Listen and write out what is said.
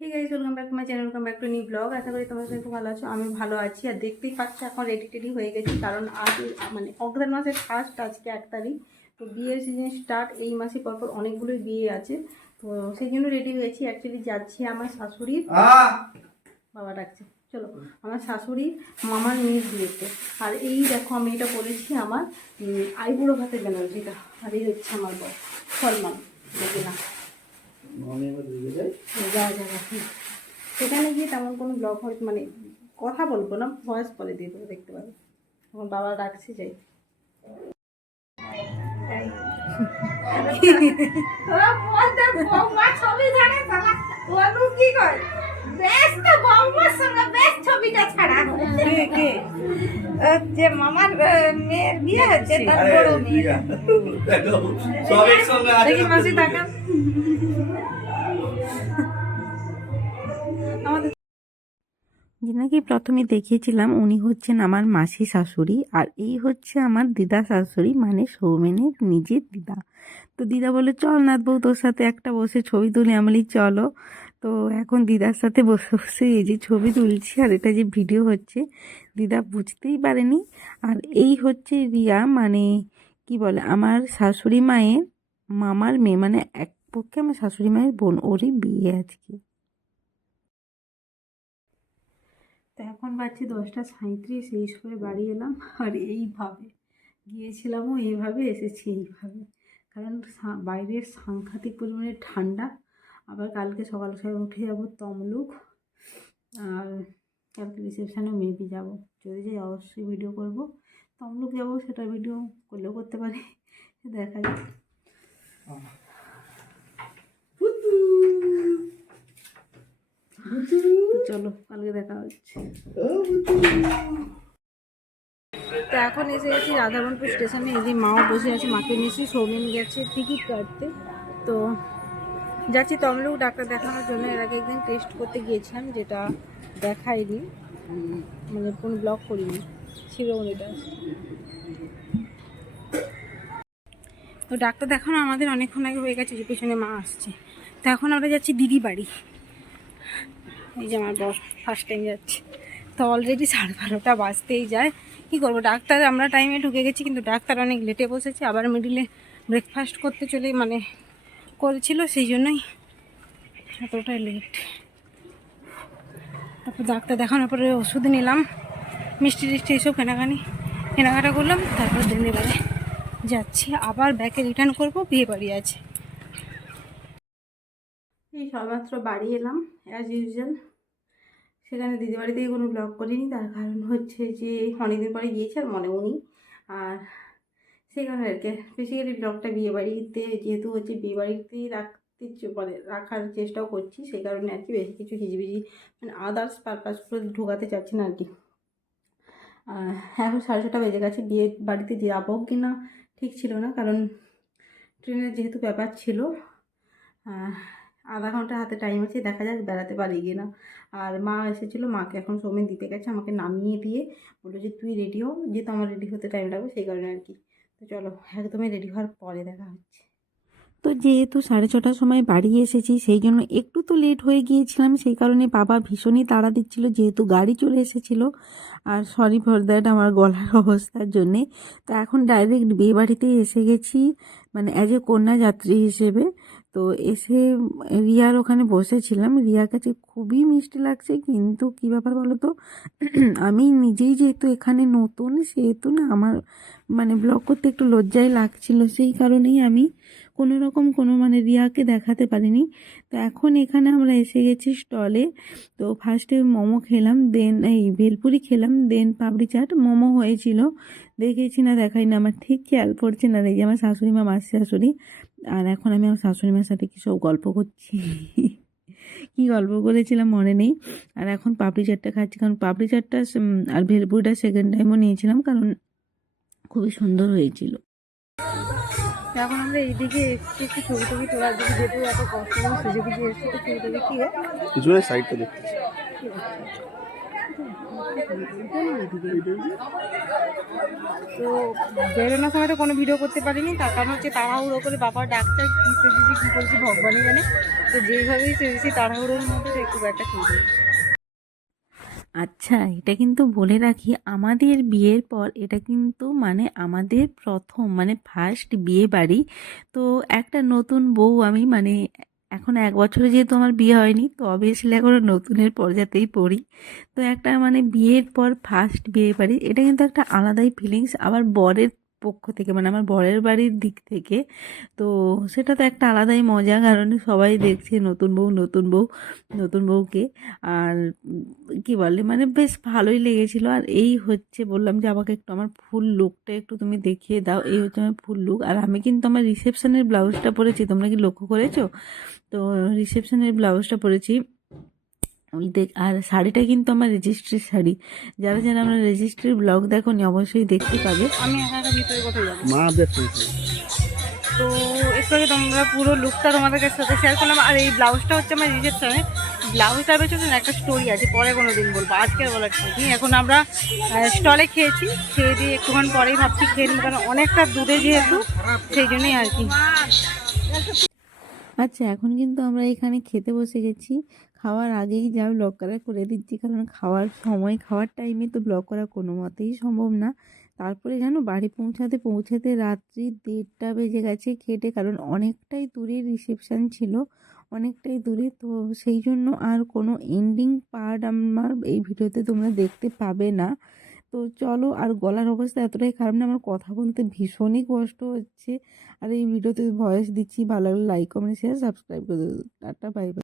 Hey guys, welcome back to my channel, welcome back to new blog. আশা করি তোমরা সবাই খুব ভালো আছো। আমি ভালো আছি। আর দেখতেই পাচ্ছ এখন রেডি হয়ে গেছি, কারণ আজ মানে অগ্রহায়ণ মাসের ফার্স্ট, আজকে 1 তারিখ। তো বিয়ের সিজন স্টার্ট। এই মাসে পরপর অনেকগুলোই বিয়ে আছে, তো সেই জন্য রেডি হয়েছি। অ্যাকচুয়ালি যাচ্ছি আমার শাশুড়ির, বাবা ডাকছে, চলো আমার শাশুড়ি মামার মেয়ের বিয়েতে। আর এই দেখো আমি এটা বলেছি আমার আইবুড়ো ভাতের বেনারসিটা। আর এই হচ্ছে আমার বর সলমান, দেখি না সেখানে গিয়ে তেমন কোনো ব্লগ মানে কথা বলবো না, ভয়েস পরে দিয়ে দেবো, দেখতে পাবে। আমার বাবা ডাকছে, যাই। যে মামার মেয়ের বিয়ে হচ্ছে, তার বড় মেয়ে। দেখি মাসি টাকা যিনাকে প্রথমে দেখিয়েছিলাম উনি হচ্ছেন আমার মাসি শাশুড়ি, আর এই হচ্ছে আমার দিদা শাশুড়ি, মানে সৌমেনের নিজের দিদা। তো দিদা বলে, চল নাথ বউ, তোর সাথে একটা বসে ছবি তুলি। আমি বলি চলো। তো এখন দিদার সাথে বসে বসে এই যে ছবি তুলছি, আর এটা যে ভিডিও হচ্ছে দিদা বুঝতেই পারেনি। আর এই হচ্ছে রিয়া, মানে কি বলে আমার শাশুড়ি মায়ের মামার মেয়ে, মানে এক পক্ষে আমার শাশুড়ি মায়ের বোন, ওরই বিয়ে আজকে। তো এখন বাজছে 10:37, এই সময় বাড়ি এলাম। আর এইভাবে গিয়েছিলামও, এইভাবে এসেছি এইভাবে, কারণ বাইরের সাংঘাতিক পরিমাণে ঠান্ডা। আবার কালকে সকাল সকাল উঠে যাবো তমলুক, আর কালকে রিসেপশানেও মেবি যাবো। যদি যাই অবশ্যই ভিডিও করব। তমলুক যাবো, সেটা ভিডিও করলেও করতে পারি, দেখা যাক। চলো কালকে দেখা হচ্ছে। তো এখন এসে গেছি রাধাবনপুর স্টেশনে। এই যে মাও বসে আছে, মাকে নিয়েছি। সৌমেন গেছে টিকিট কাটতে। তো যাচ্ছি তমলুক ডাক্তার দেখানোর জন্য। এর আগে একদিন টেস্ট করতে গিয়েছিলাম, যেটা দেখাইনি, মানে কোনো ব্লগ করিনি, শিরোমণিটা। তো ডাক্তার দেখানো আমাদের অনেকক্ষণ আগে হয়ে গেছে, যে পেছনে মা আসছে। তো এখন আমরা যাচ্ছি দিদি বাড়ি। এই যে আমার বর ফার্স্ট টাইম যাচ্ছে। তো অলরেডি 12:30 বাজতেই যায়। কী করবো, ডাক্তার আমরা টাইমে ঢুকে গেছি, কিন্তু ডাক্তার অনেক লেটে বসেছে। আবার মিডিলে ব্রেকফাস্ট করতে চলে মানে করেছিল, সেই জন্যই এতটাই লেট। তারপর ডাক্তার দেখানোর পরে ওষুধ নিলাম, মিষ্টি টিষ্টি এসব কেনাকাটা করলাম। তারপর দিনের বেলায় যাচ্ছি, আবার ব্যাকে রিটার্ন করবো, বিয়ে বাড়ি আছে। এই সবেমাত্র বাড়ি এলাম অ্যাজ ইউজুয়াল। সেখানে দিদিবাড়ি থেকে কোনো ব্লগ করিনি, তার কারণ হচ্ছে যে অনেকদিন পরে গিয়েছে আর মনেও নেই। আর সেই কারণে আর কি বেসিক্যালি ব্লগটা বিয়েবাড়িতে যেহেতু হচ্ছে, বিয়েবাড়িতেই মানে রাখার চেষ্টাও করছি, সেই কারণে আর কি বেশি কিছু হিজিবিজি মানে আদার্স পারপাসগুলো ঢোকাতে চাচ্ছি না আর কি। এখন 6:30 বেজে গেছে। বিয়ে বাড়িতে যাবো কি না ঠিক ছিল না, কারণ ট্রেনের যেহেতু ব্যাপার ছিল। আধা ঘন্টা হাতে টাইম আছে, দেখা যাক বেড়াতে পারি কি না। আর মা এসেছিলো, মাকে এখন সৌমেন দিতে গেছে, আমাকে নামিয়ে দিয়ে বললো যে তুই রেডি হও, যেহেতু আমার রেডি হতে টাইম লাগবে, সেই কারণে আর কি। তো চলো একদমই রেডি হওয়ার পরে দেখা হচ্ছে। তো যেহেতু 6:30টার সময় বাড়ি এসেছি, সেই জন্য একটু তো লেট হয়ে গিয়েছিলাম। সেই কারণে বাবা ভীষণই তাড়া দিচ্ছিল, যেহেতু গাড়ি চলে এসেছিল। আর সরি ফর দ্যাট আমার গলার অবস্থার জন্যে। তো এখন ডাইরেক্ট বিয়ে বাড়িতেই এসে গেছি, মানে অ্যাজ এ কন্যাযাত্রী হিসেবে। তো এসে রিয়ার ওখানে বসেছিলাম। রিয়ার কাছে খুবই মিষ্টি লাগছে, কিন্তু কী ব্যাপার বলো তো, আমি নিজেই যেহেতু এখানে নতুন, সেহেতু না আমার মানে ব্লগ করতে একটু লজ্জাই লাগছিল। সেই কারণেই আমি কোনো রকম মানে রিয়াকে দেখাতে পারিনি। তো এখন এখানে আমরা এসে গেছি স্টলে। তো ফার্স্টে মোমো খেলাম, দেন এই ভেলপুরি খেলাম, দেন পাপড়ি চাট। মোমো হয়েছিল, দেখেছি না দেখাই না, আমার ঠিক খেয়াল পড়ছে না। এই যে আমার শাশুড়ি মা, মাসি শাশুড়ি, আর এখন আমি আমার শাশুড়ি মার সাথে কী সব গল্প করছি। কী গল্প করেছিলাম মনে নেই। আর এখন পাপড়ি চাটটা খাচ্ছি, কারণ পাপড়ি চাটটা আর ভেলপুরিটা সেকেন্ড টাইমও নিয়েছিলাম, কারণ খুবই সুন্দর হয়েছিল। এখন আমরা এইদিকে এসেছি একটু ছবি টবি তোলার দিকে, যেহেতু এত কষ্ট করে সেজে গুজে এসেছি, তো ছবি টবি কী হয় পিছনে সাইডটা দেখতেছি। তো বেরোনোর সময় তো কোনো ভিডিও করতে পারিনি, তার কারণ হচ্ছে তাড়াহুড়ো করে বাবা ডাক্তার কী সেজেছি কী করেছি ভগবানই জানে। তো যেইভাবেই সেজেছি তাড়াহুড়োর মধ্যে তো একটু ব্যাগটা কিনতে। আচ্ছা, এটা কিন্তু বলে রাখি, আমাদের বিয়ের পর এটা কিন্তু মানে আমাদের প্রথম মানে ফার্স্ট বিয়ে বাড়ি। তো একটা নতুন বউ আমি মানে এখন 1 বছরে যেহেতু আমার বিয়ে হয়নি, তো অবভিয়াসলি এখনও নতুনের পর্যাতেই পড়ি। তো একটা মানে বিয়ের পর ফার্স্ট বিয়ে বাড়ি, এটা কিন্তু একটা আলাদাই ফিলিংস। আবার বরের পক্ষ থেকে মানে আমার বরের বাড়ির দিক থেকে, তো সেটা তো একটা আলাদাই মজা, কারণ সবাই দেখছে নতুন বউ নতুন বউ নতুন বউকে। আর কি বলে মানে বেশ ভালোই লেগেছিল। আর এই হচ্ছে বললাম যে আমাকে একটু আমার ফুল লুকটা একটু তুমি দেখিয়ে দাও, এই হচ্ছে আমার ফুল লুক। আর আমি কিন্তু আমার রিসেপশনের ব্লাউজটা পরেছি, তোমরা কি লক্ষ্য করেছো? তো রিসেপশনের ব্লাউজটা পরেছি দেখ। আর শাড়িটা কিন্তু আমার রেজিস্ট্রির শাড়ি, যারা যারা আমরা রেজিস্ট্রির ব্লগ দেখো নি অবশ্যই দেখতে পাবে। আমি একা একা ভিতরে কোথায় যাবো? মা দেখুন তো একটু আগে তোমরা পুরো লুকটা তোমাদের কাছে সাথে শেয়ার করলাম। আর এই ব্লাউজটা হচ্ছে আমার রিসেপশনে। ব্লাউজটার পেছনে একটা স্টোরি আছে, পরে কোনো দিন বলবো, আজকের বলার ঠিক নেই। এখন আমরা স্টলে খেয়েছি, খেয়ে দিয়ে একটুক্ষণ পরেই ভাবছি খেয়ে নেবো, কারণ অনেকটা দূরে যেহেতু সেই জন্যই আর কি। আচ্ছা, এখন কিন্তু আমরা এখানে খেতে বসে গেছি। খাওয়ার আগেই যা ব্লগ করা করে দিচ্ছি, কারণ খাওয়ার সময় খাওয়ার টাইমে তো ব্লগ করা কোনো মতেই সম্ভব না। তারপরে জানো বাড়ি পৌঁছাতে পৌঁছাতে রাত্রি 1:30 বেজে গেছে খেটে, কারণ অনেকটাই দূরে রিসেপশান ছিল, অনেকটাই দূরে। তো সেই জন্য আর কোনো এন্ডিং পার্ট আমার এই ভিডিওতে তোমরা দেখতে পাবে না। তো চলো, আর গলার অবস্থা এতটাই খারাপ না, আমার কথা বলতে ভীষণই কষ্ট হচ্ছে। আর এই ভিডিওতে ভয়েস দিচ্ছি, ভালো লাগলে লাইক কমেন্ট শেয়ার সাবস্ক্রাইব করে দেবো। Tata bye bye.